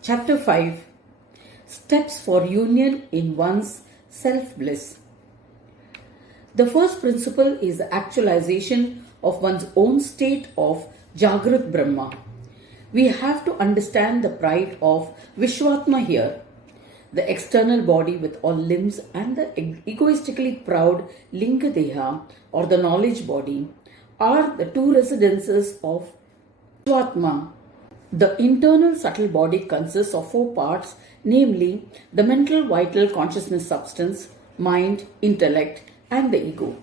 Chapter 5 Steps for Union in One's Self Bliss. The first principle is the actualization of one's own state of Jagarata Brahma. We have to understand the pride of Visvatma here, the external body with all limbs, and the egoistically proud Lingadeha or the knowledge body are the two residences of Visvatma. The internal subtle body consists of four parts, namely the mental vital consciousness substance, mind, intellect, and the ego.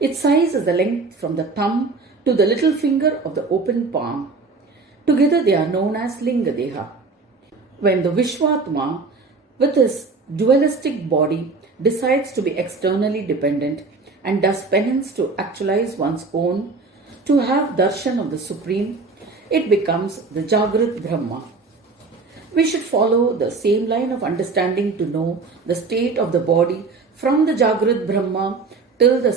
Its size is the length from the thumb to the little finger of the open palm. Together they are known as Lingadeha. When the Visvatma, with his dualistic body, decides to be externally dependent and does penance to actualize one's own, to have darshan of the Supreme, it becomes the Jagarata Brahma. We should follow the same line of understanding to know the state of the body from the Jagarata Brahma till the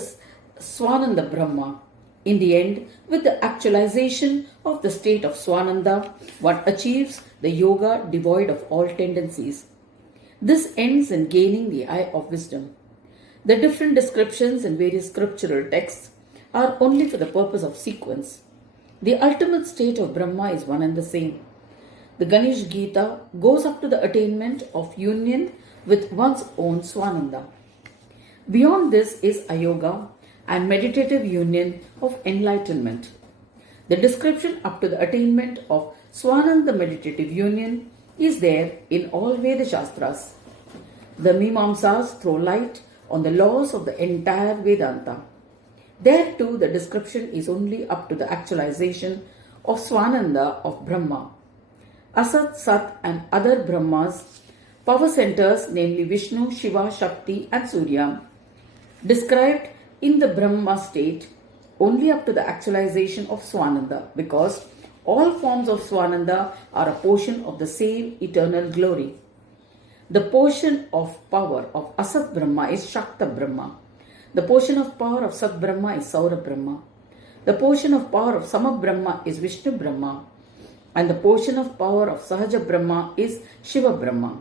Svananda Brahma. In the end, with the actualization of the state of Svananda, one achieves the yoga devoid of all tendencies. This ends in gaining the eye of wisdom. The different descriptions in various scriptural texts are only for the purpose of sequence. The ultimate state of Brahma is one and the same. The Ganesh Gita goes up to the attainment of union with one's own Svananda. Beyond this is Ayoga and meditative union of enlightenment. The description up to the attainment of Svananda meditative union is there in all Veda Shastras. The Mimamsas throw light on the laws of the entire Vedanta. There too the description is only up to the actualization of Svananda of Brahma. Asat, Sat and other Brahmas, power centers namely Vishnu, Shiva, Shakti and Surya, described in the Brahma state only up to the actualization of Svananda, because all forms of Svananda are a portion of the same eternal glory. The portion of power of Asat Brahma is Shakta Brahma. The portion of power of Sat Brahma is Saura Brahma. The portion of power of Sama Brahma is Vishnu Brahma. And the portion of power of Sahaja Brahma is Shiva Brahma.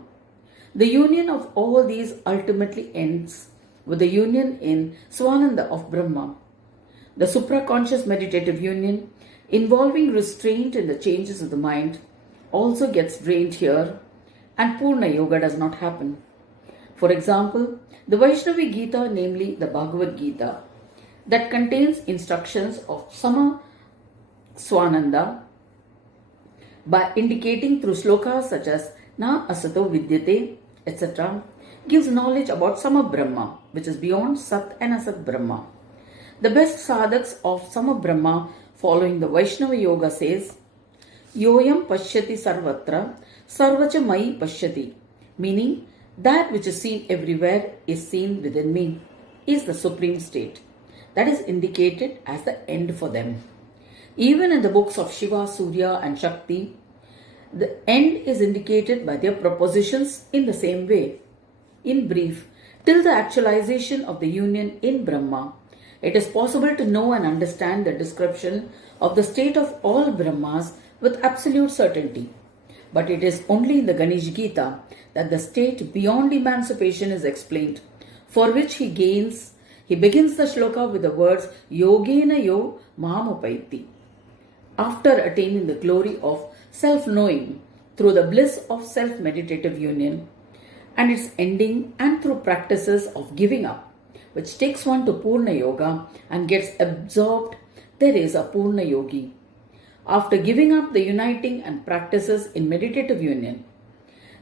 The union of all these ultimately ends with the union in Svananda of Brahma. The supra-conscious meditative union, involving restraint in the changes of the mind, also gets drained here, and Poorna Yoga does not happen. For example, the Vaishnavi Gita, namely the Bhagavad Gita, that contains instructions of Sama Svananda, by indicating through slokas such as Na Asato Vidyate, etc., gives knowledge about Sama Brahma, which is beyond Sat and Asat Brahma. The best sadhaks of Sama Brahma following the Vaishnava Yoga says, Yoyam Pashyati Sarvatra Sarvacha Mai Pashyati, meaning that which is seen everywhere is seen within me, is the supreme state. That is indicated as the end for them. Even in the books of Shiva, Surya and Shakti, the end is indicated by their propositions in the same way. In brief, till the actualization of the union in Brahma, it is possible to know and understand the description of the state of all Brahmas with absolute certainty. But it is only in the Ganesh Gita that the state beyond emancipation is explained, for which he begins the shloka with the words Yogena yo Mamapaiti. After attaining the glory of self-knowing through the bliss of self-meditative union, and its ending and through practices of giving up, which takes one to Poorna Yoga and gets absorbed, there is a Poorna Yogi. After giving up the uniting and practices in meditative union,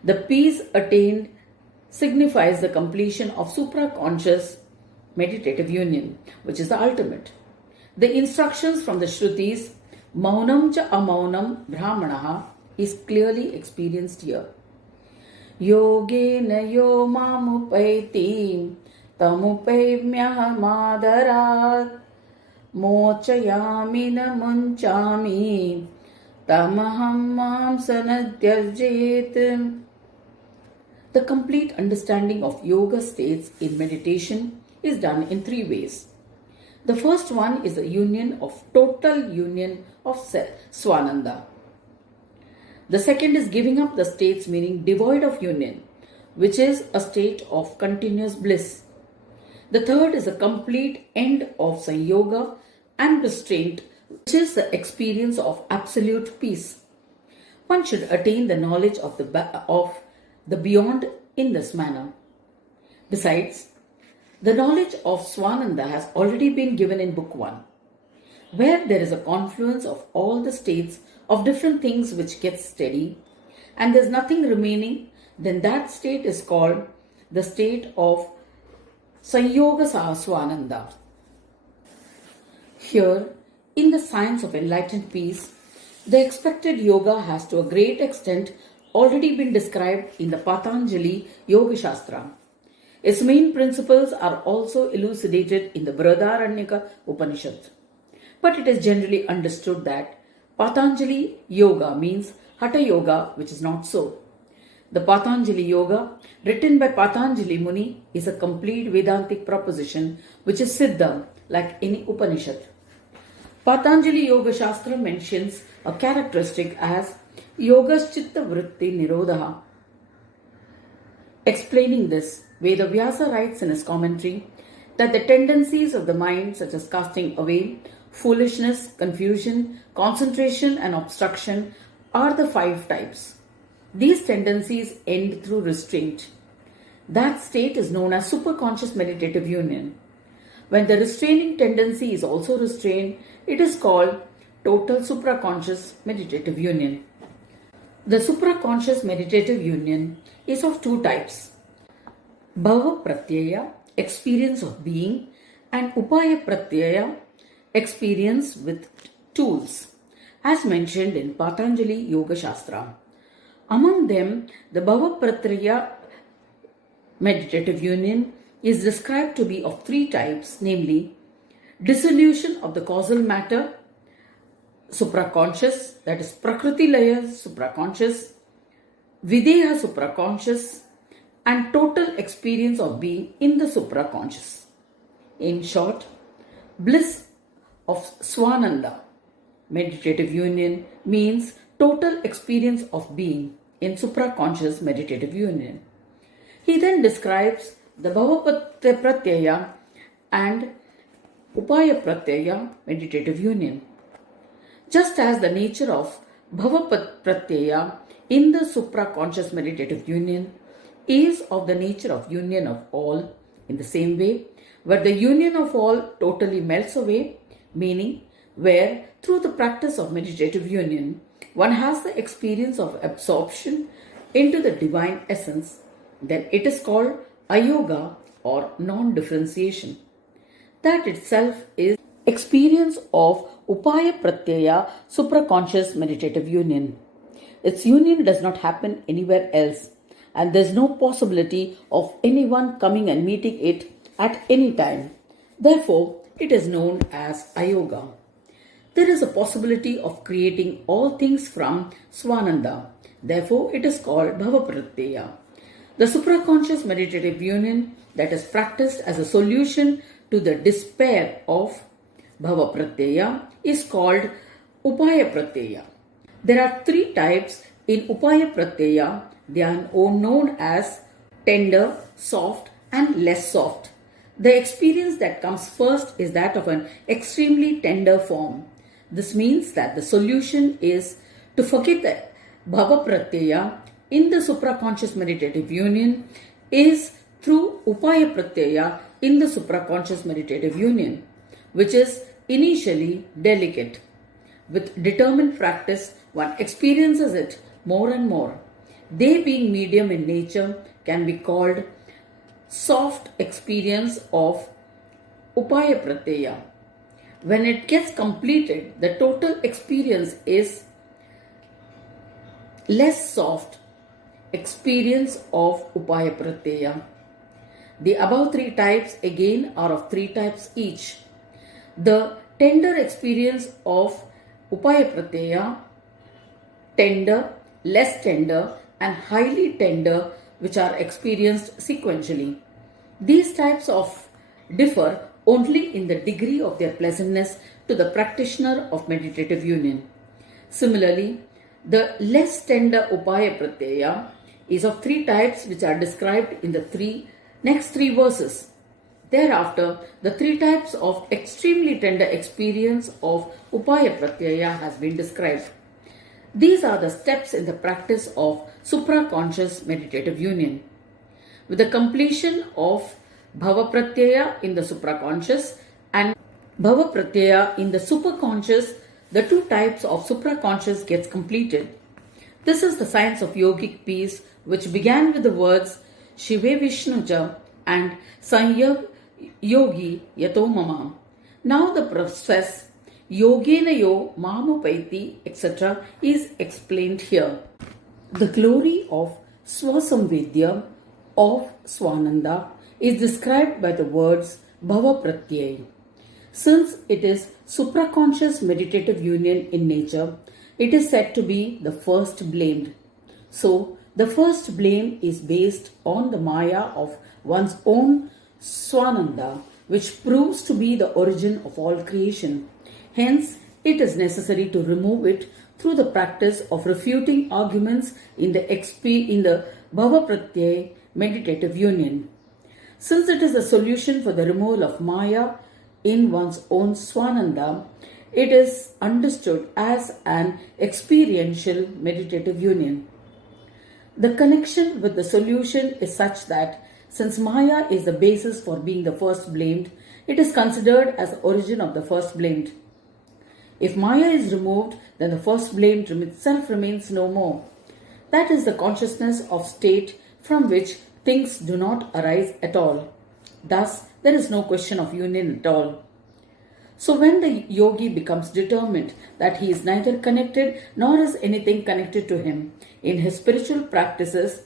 the peace attained signifies the completion of supra-conscious meditative union, which is the ultimate. The instructions from the Shrutis, Maunam cha amaunam brahmanaha, is clearly experienced here. Yogena yo mamupaiti tamupaimya madarat mochayami na munchami tamaham mamsanadyarjit. The complete understanding of yoga states in meditation is done in three ways. The first one is the union of total union of Svananda. The second is giving up the states, meaning devoid of union, which is a state of continuous bliss. The third is a complete end of sanyoga and restraint, which is the experience of absolute peace. One should attain the knowledge of the beyond in this manner. Besides, the knowledge of Svananda has already been given in Book 1, where there is a confluence of all the states of different things which gets steady, and there's nothing remaining, then that state is called the state of Sanyoga Svananda. Here, in the science of enlightened peace, the expected yoga has to a great extent already been described in the Patanjali Yoga Shastra. Its main principles are also elucidated in the Brihadaranyaka Upanishad. But it is generally understood that Patanjali Yoga means Hatha Yoga, which is not so. The Patanjali Yoga, written by Patanjali Muni, is a complete Vedantic proposition which is Siddha, like any Upanishad. Patanjali Yoga Shastra mentions a characteristic as Yogas Chitta Vritti Nirodha. Explaining this, Vedavyasa writes in his commentary that the tendencies of the mind, such as casting away, foolishness, confusion, concentration, and obstruction, are the 5 types. These tendencies end through restraint. That state is known as superconscious meditative union. When the restraining tendency is also restrained, it is called total supraconscious meditative union. The supraconscious meditative union is of 2 types: Bhava Pratyaya, experience of being, and Upaya Pratyaya, experience with tools, as mentioned in Patanjali Yoga Shastra. Among them, the Bhava Pratyaya meditative union is described to be of 3 types, namely dissolution of the causal matter, supraconscious, that is Prakriti Laya supraconscious, Videha supraconscious, and total experience of being in the supraconscious. In short, bliss of Svananda meditative union means total experience of being in supraconscious meditative union. He then describes the Bhava Pratyaya and Upaya Pratyaya meditative union. Just as the nature of Bhava Pratyaya in the supraconscious meditative union is of the nature of union of all, in the same way, where the union of all totally melts away, meaning where through the practice of meditative union, one has the experience of absorption into the divine essence, then it is called Ayoga or non-differentiation. That itself is experience of Upaya Pratyaya supraconscious meditative union. Its union does not happen anywhere else, and there is no possibility of anyone coming and meeting it at any time. Therefore, it is known as Ayoga. There is a possibility of creating all things from Svananda. Therefore, it is called Bhava Pratyaya. The supraconscious meditative union that is practiced as a solution to the despair of Bhava Pratyaya is called Upaya Pratyaya. There are 3 types in Upaya Pratyaya. They are known as tender, soft, and less soft. The experience that comes first is that of an extremely tender form. This means that the solution is to forget the Bhava Pratyaya in the supraconscious meditative union is through Upaya Pratyaya in the supraconscious meditative union, which is initially delicate. With determined practice, one experiences it more and more. They, being medium in nature, can be called soft experience of Upaya Pratyaya. When it gets completed, the total experience is less soft experience of Upaya Pratyaya. The above 3 types again are of 3 types each. The tender experience of Upaya Pratyaya, tender, less tender, and highly tender, which are experienced sequentially. These types differ only in the degree of their pleasantness to the practitioner of meditative union. Similarly, The less tender Upaya Pratyaya is of three types which are described in the next three verses. Thereafter, the three types of extremely tender experience of Upaya Pratyaya has been described. These are the steps in the practice of supra-conscious meditative union. With the completion of Bhava Pratyaya in the supraconscious and Bhava Pratyaya in the superconscious, the two types of supraconscious gets completed. This is the science of yogic peace, which began with the words Shive Vishnuja and Sanyag Yogi Yato Mama. Now the process Yogena Yo Mamupaiti etc. is explained here. The glory of Swasamvedya of Svananda is described by the words Bhava Pratyaya. Since it is supraconscious meditative union in nature, it is said to be the first blamed. So, the first blame is based on the Maya of one's own Swananda, which proves to be the origin of all creation. Hence, it is necessary to remove it through the practice of refuting arguments in the Bhava Pratyaya meditative union. Since it is a solution for the removal of Maya in one's own Swananda, it is understood as an experiential meditative union. The connection with the solution is such that since Maya is the basis for being the first blamed, it is considered as the origin of the first blamed. If Maya is removed, then the first blamed itself remains no more. That is the consciousness of state from which things do not arise at all. Thus, there is no question of union at all. So when the yogi becomes determined that he is neither connected nor is anything connected to him in his spiritual practices,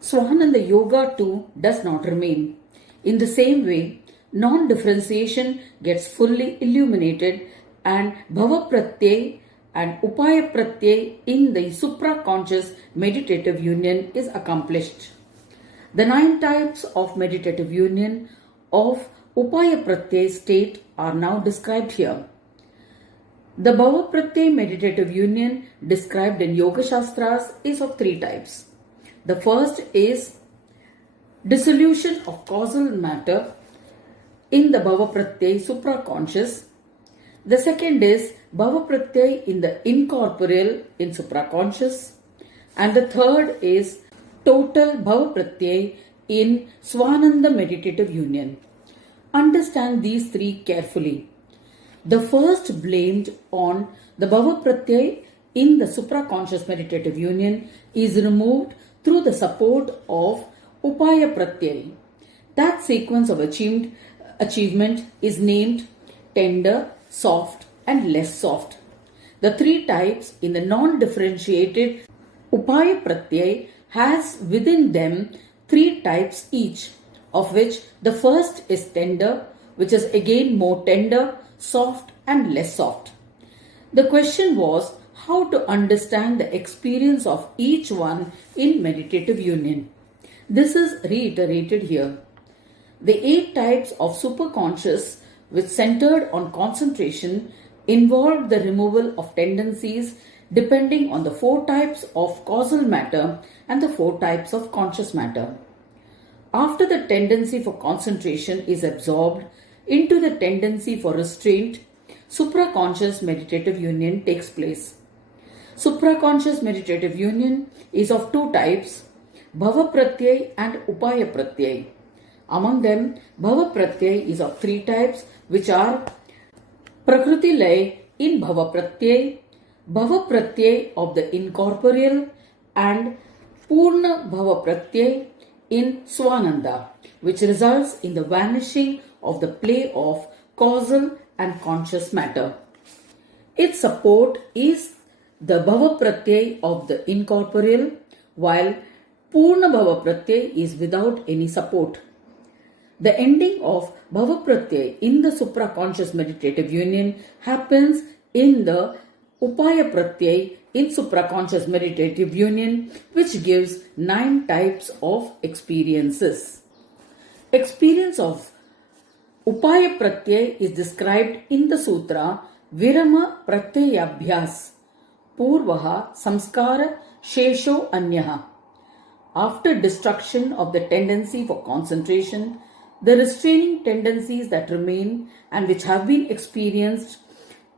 Swananda Yoga too does not remain. In the same way, non-differentiation gets fully illuminated and Bhava Pratyaya and Upaya Pratyaya in the supra-conscious meditative union is accomplished. The 9 types of meditative union of Upaya Pratyaya state are now described here. The Bhava Pratyaya meditative union described in Yoga Shastras is of 3 types. The first is dissolution of causal matter in the Bhava Pratyaya supraconscious. The second is Bhava Pratyaya in the incorporeal in supraconscious. And the third is total Bhava Pratyaya in Swananda meditative union. Understand these 3 carefully. The first blamed on the Bhava Pratyaya in the supraconscious meditative union is removed through the support of Upaya Pratyaya. That sequence of achievement is named tender, soft and less soft. The 3 types in the non-differentiated Upaya Pratyaya has within them 3 types each, of which the first is tender, which is again more tender, soft and less soft. The question was how to understand the experience of each one in meditative union. This is reiterated here. The 8 types of superconscious which centered on concentration involved the removal of tendencies depending on the 4 types of causal matter and the 4 types of conscious matter. After the tendency for concentration is absorbed into the tendency for restraint, supraconscious meditative union takes place. Supraconscious meditative union is of 2 types, Bhava Pratyaya and Upaya Pratyaya. Among them, Bhava Pratyaya is of 3 types, which are Prakriti Lay in Bhava Pratyaya, Bhava Pratyaya of the incorporeal and Poorna Bhava Pratyaya in Swananda, which results in the vanishing of the play of causal and conscious matter. Its support is the Bhava Pratyaya of the incorporeal, while Poorna Bhava Pratyaya is without any support. The ending of Bhava Pratyaya in the supraconscious meditative union happens in the Upaya Pratyaya in supraconscious meditative union, which gives 9 types of experiences. Experience of Upaya Pratyaya is described in the sutra Virama Pratyayabhyas, purvaha samskara shesho anyaha. After destruction of the tendency for concentration, the restraining tendencies that remain and which have been experienced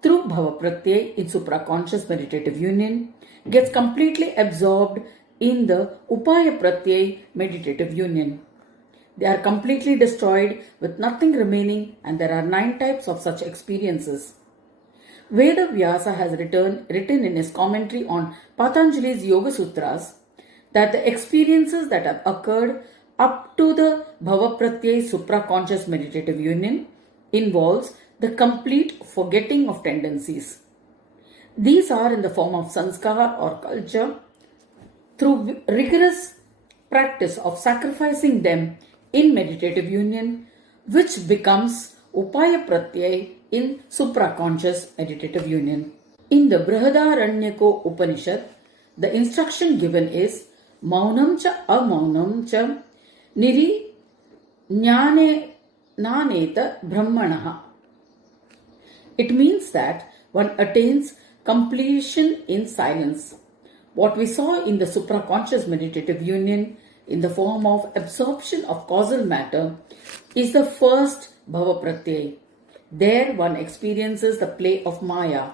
through Bhava Pratyaya in supraconscious meditative union gets completely absorbed in the Upaya Pratyaya meditative union. They are completely destroyed with nothing remaining, and there are 9 types of such experiences. Veda Vyasa has written in his commentary on Patanjali's Yoga Sutras that the experiences that have occurred up to the Bhava Pratyaya supraconscious meditative union involves the complete forgetting of tendencies. These are in the form of sanskar or culture through rigorous practice of sacrificing them in meditative union, which becomes Upaya Pratyaya in supraconscious meditative union. In the Brihadaranyaka Upanishad, the instruction given is Maunam cha amaunam cha niri jnane naneta brahmanaha. It means that one attains completion in silence. What we saw in the supraconscious meditative union in the form of absorption of causal matter is the first Bhava Pratyaya. There one experiences the play of Maya.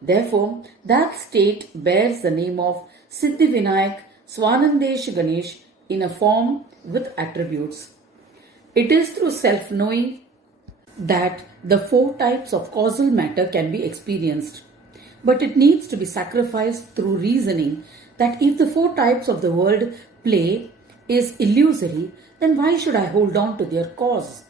Therefore, that state bears the name of Siddhivinayak Swanandesh Ganesh in a form with attributes. It is through self-knowing that the 4 types of causal matter can be experienced. But it needs to be sacrificed through reasoning that if the 4 types of the world play is illusory, then why should I hold on to their cause?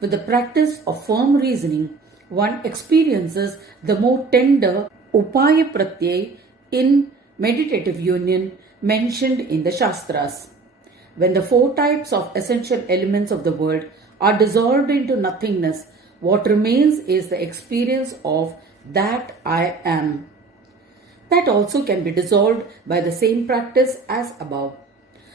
With the practice of firm reasoning, one experiences the more tender Upaya Pratyaya in meditative union mentioned in the Shastras. When the 4 types of essential elements of the world are dissolved into nothingness, what remains is the experience of that I am. That also can be dissolved by the same practice as above.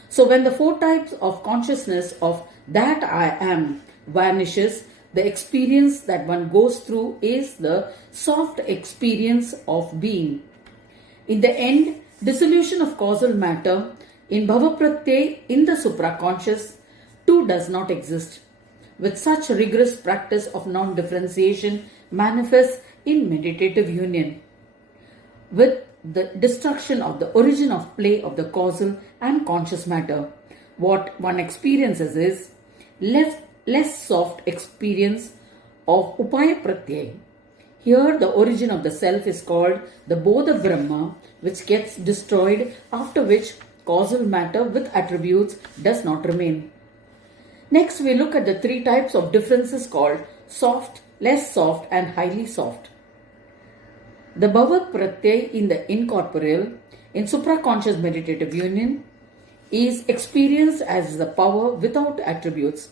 So when the 4 types of consciousness of that I am vanishes, the experience that one goes through is the soft experience of being. In the end, dissolution of causal matter in Bhava Pratyaya in the supraconscious too does not exist. With such rigorous practice of non-differentiation manifests in meditative union. With the destruction of the origin of play of the causal and conscious matter, what one experiences is less soft experience of Upaya Pratyaya. Here the origin of the self is called the Bodha Brahma, which gets destroyed, after which causal matter with attributes does not remain. Next we look at the 3 types of differences called soft, less soft and highly soft. The Bhava Pratyaya in the incorporeal, in supraconscious meditative union, is experienced as the power without attributes.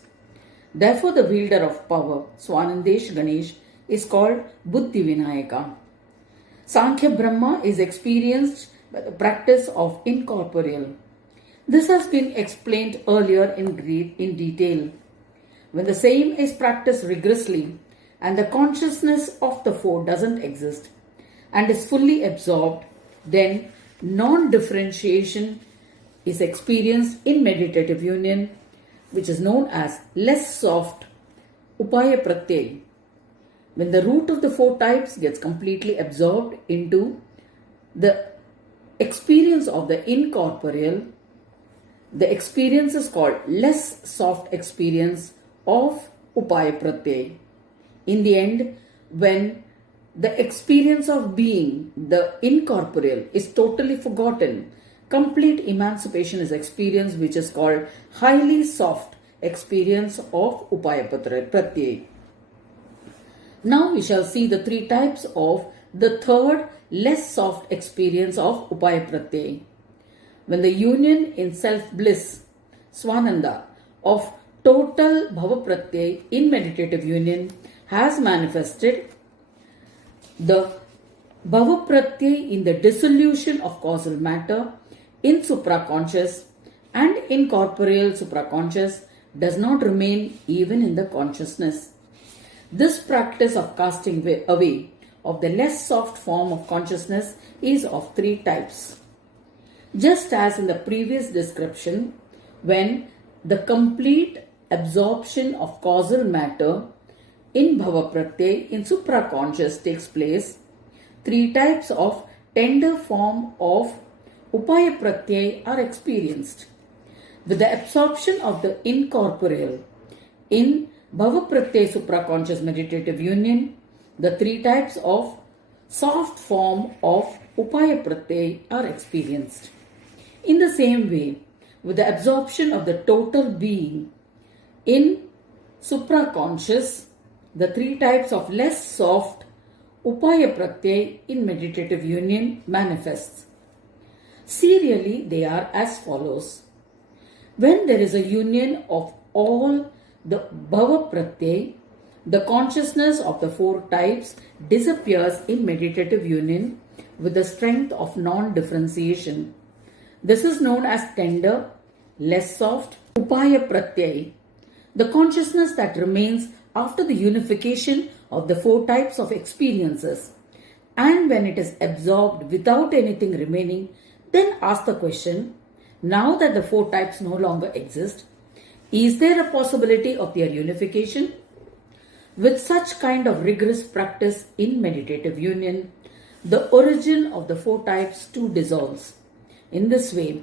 Therefore, the wielder of power, Swanandesh Ganesh, is called Buddhi Vinayaka. Sankhya Brahma is experienced by the practice of incorporeal. This has been explained earlier in detail. When the same is practiced rigorously and the consciousness of the 4 doesn't exist and is fully absorbed, then non-differentiation is experienced in meditative union, which is known as less soft Upaya Pratyaya. When the root of the 4 types gets completely absorbed into the experience of the incorporeal, the experience is called less soft experience of Upaya Pratyaya. In the end, when the experience of being, the incorporeal, is totally forgotten, complete emancipation is experienced, which is called highly soft experience of Upaya Pratyaya. Now we shall see the 3 types of the third less soft experience of Upaya Pratyaya. When the union in self bliss, Svananda, of total Bhava Pratyaya in meditative union has manifested, the Bhava Pratyaya in the dissolution of causal matter in supraconscious and incorporeal supraconscious does not remain even in the consciousness. This practice of casting away of the less soft form of consciousness is of three types. Just as in the previous description, when the complete absorption of causal matter in Bhava Pratyaya in supraconscious takes place, three types of tender form of Upaya Pratyaya are experienced. With the absorption of the incorporeal in Bhava Pratyaya supraconscious meditative union, the three types of soft form of Upaya Pratyaya are experienced. In the same way, with the absorption of the total being in supraconscious, the three types of less soft Upaya Pratyaya in meditative union manifests. Serially, they are as follows. When there is a union of all the Bhava Pratyaya, the consciousness of the four types disappears in meditative union with the strength of non-differentiation. This is known as tender, less soft, Upaya Pratyaya. The consciousness that remains after the unification of the four types of experiences, and when it is absorbed without anything remaining, then ask the question, now that the four types no longer exist, is there a possibility of their unification? With such kind of rigorous practice in meditative union, the origin of the four types too dissolves. In this way,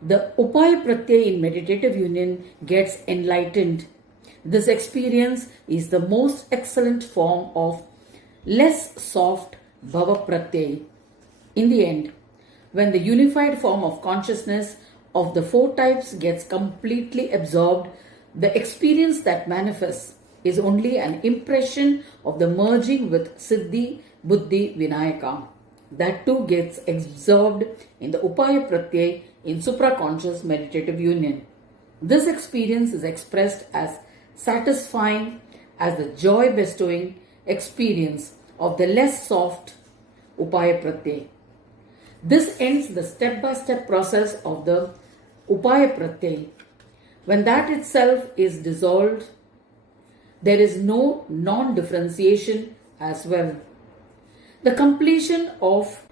the Upaya Pratyaya in meditative union gets enlightened. This experience is the most excellent form of less soft Bhava Pratyaya. In the end, when the unified form of consciousness of the four types gets completely absorbed, the experience that manifests is only an impression of the merging with Siddhi, Buddhi, Vinayaka. That too gets absorbed in the Upaya Pratyaya in supraconscious meditative union. This experience is expressed as satisfying as the joy-bestowing experience of the less soft Upaya Pratyaya. This ends the step-by-step process of the Upaya Pratyaya. When that itself is dissolved, there is no non-differentiation as well. The completion of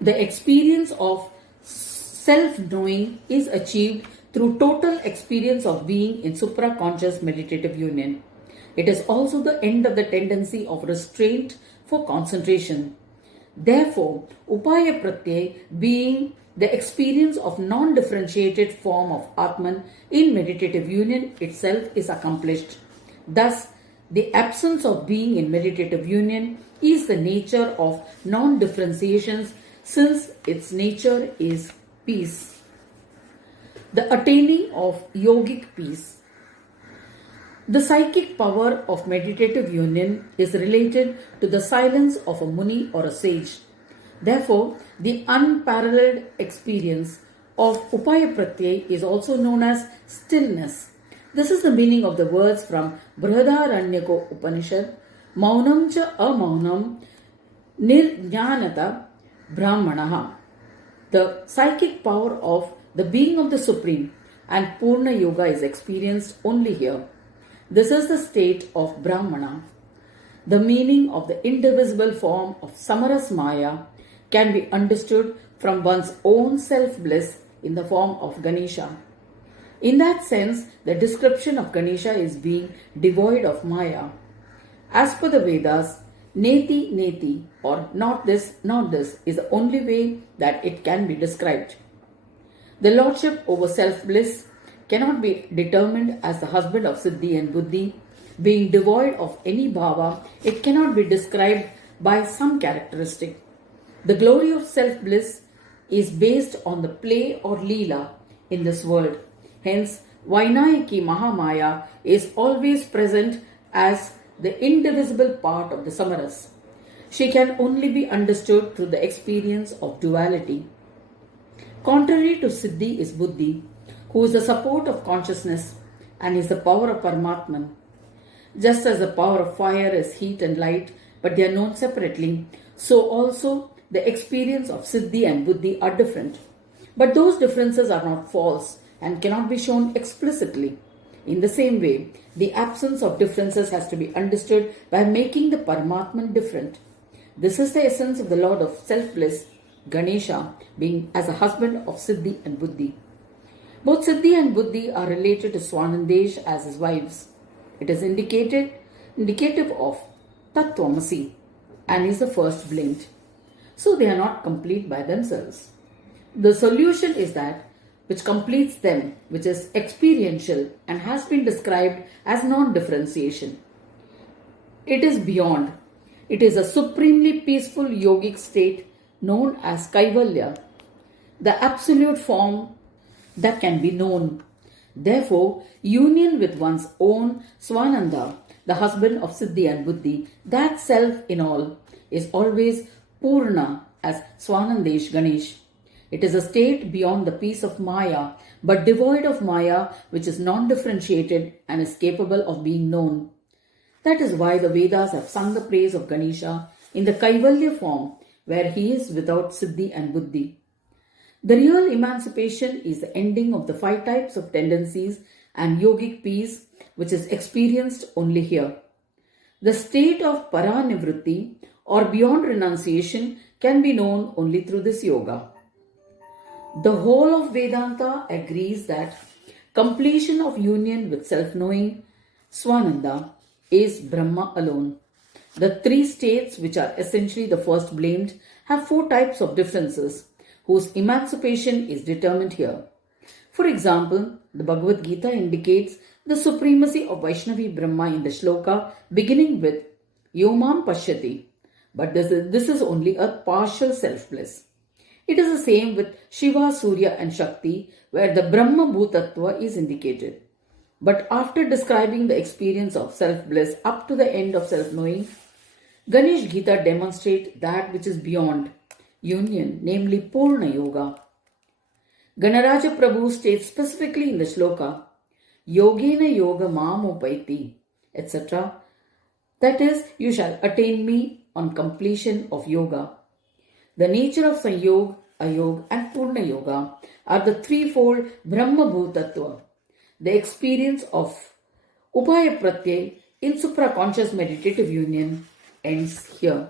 the experience of self-knowing is achieved through total experience of being in supraconscious meditative union. It is also the end of the tendency of restraint for concentration. Therefore, Upaya Pratyaya, being the experience of non-differentiated form of Atman in meditative union itself, is accomplished. Thus, the absence of being in meditative union is the nature of non-differentiations, since its nature is peace. The attaining of yogic peace. The psychic power of meditative union is related to the silence of a muni or a sage. Therefore, the unparalleled experience of Upaya Pratyaya is also known as stillness. This is the meaning of the words from Brihadaranyaka Upanishad, Maunam cha amaunam nirjnanata brahmanaha. The psychic power of the being of the Supreme and Poorna Yoga is experienced only here. This is the state of Brahmana. The meaning of the indivisible form of Samaras Maya can be understood from one's own self-bliss in the form of Ganesha. In that sense, the description of Ganesha is being devoid of Maya. As per the Vedas, Neti Neti, or not this, is the only way that it can be described. The lordship over self-bliss cannot be determined as the husband of Siddhi and Buddhi. Being devoid of any bhava, it cannot be described by some characteristic. The glory of self-bliss is based on the play or leela in this world. Hence, Vainayaki Mahamaya is always present as the indivisible part of the Samaras. She can only be understood through the experience of duality. Contrary to Siddhi is Buddhi, who is the support of consciousness and is the power of Paramatman. Just as the power of fire is heat and light, but they are known separately, so also the experience of Siddhi and Buddhi are different. But those differences are not false and cannot be shown explicitly. In the same way, the absence of differences has to be understood by making the Paramatman different. This is the essence of the Lord of Self Bliss, Ganesha, being as a husband of Siddhi and Buddhi. Both Siddhi and Buddhi are related to Swanandesh as his wives. It is indicative of Tattvamasi and is the first blamed. So they are not complete by themselves. The solution is that which completes them, which is experiential and has been described as non-differentiation. It is beyond. It is a supremely peaceful yogic state known as Kaivalya, the absolute form that can be known. Therefore, union with one's own Svananda, the husband of Siddhi and Buddhi, that self in all, is always Poorna as Swanandesh Ganesh. It is a state beyond the peace of Maya, but devoid of Maya, which is non-differentiated and is capable of being known. That is why the Vedas have sung the praise of Ganesha in the Kaivalya form, where he is without Siddhi and Buddhi. The real emancipation is the ending of the 5 types of tendencies and yogic peace, which is experienced only here. The state of paranivritti or beyond renunciation can be known only through this yoga. The whole of Vedanta agrees that completion of union with self-knowing, Swananda, is Brahma alone. The 3 states, which are essentially the first blamed, have 4 types of differences, whose emancipation is determined here. For example, the Bhagavad Gita indicates the supremacy of Vaishnavi Brahma in the shloka beginning with Yomam Pashyati, but this is only a partial self-bliss. It is the same with Shiva, Surya and Shakti, where the Brahma Bhutattva is indicated. But after describing the experience of self-bliss up to the end of self-knowing, Ganesh Gita demonstrates that which is beyond union, namely Poorna Yoga. Ganaraja Prabhu states specifically in the shloka, Yogena Yoga Mamopaiti, etc. That is, you shall attain me on completion of yoga. The nature of Sanyog, Ayoga and Poorna Yoga are the threefold Brahma Bhutattva. The experience of Upaya Pratyaya in supra-conscious meditative union ends here.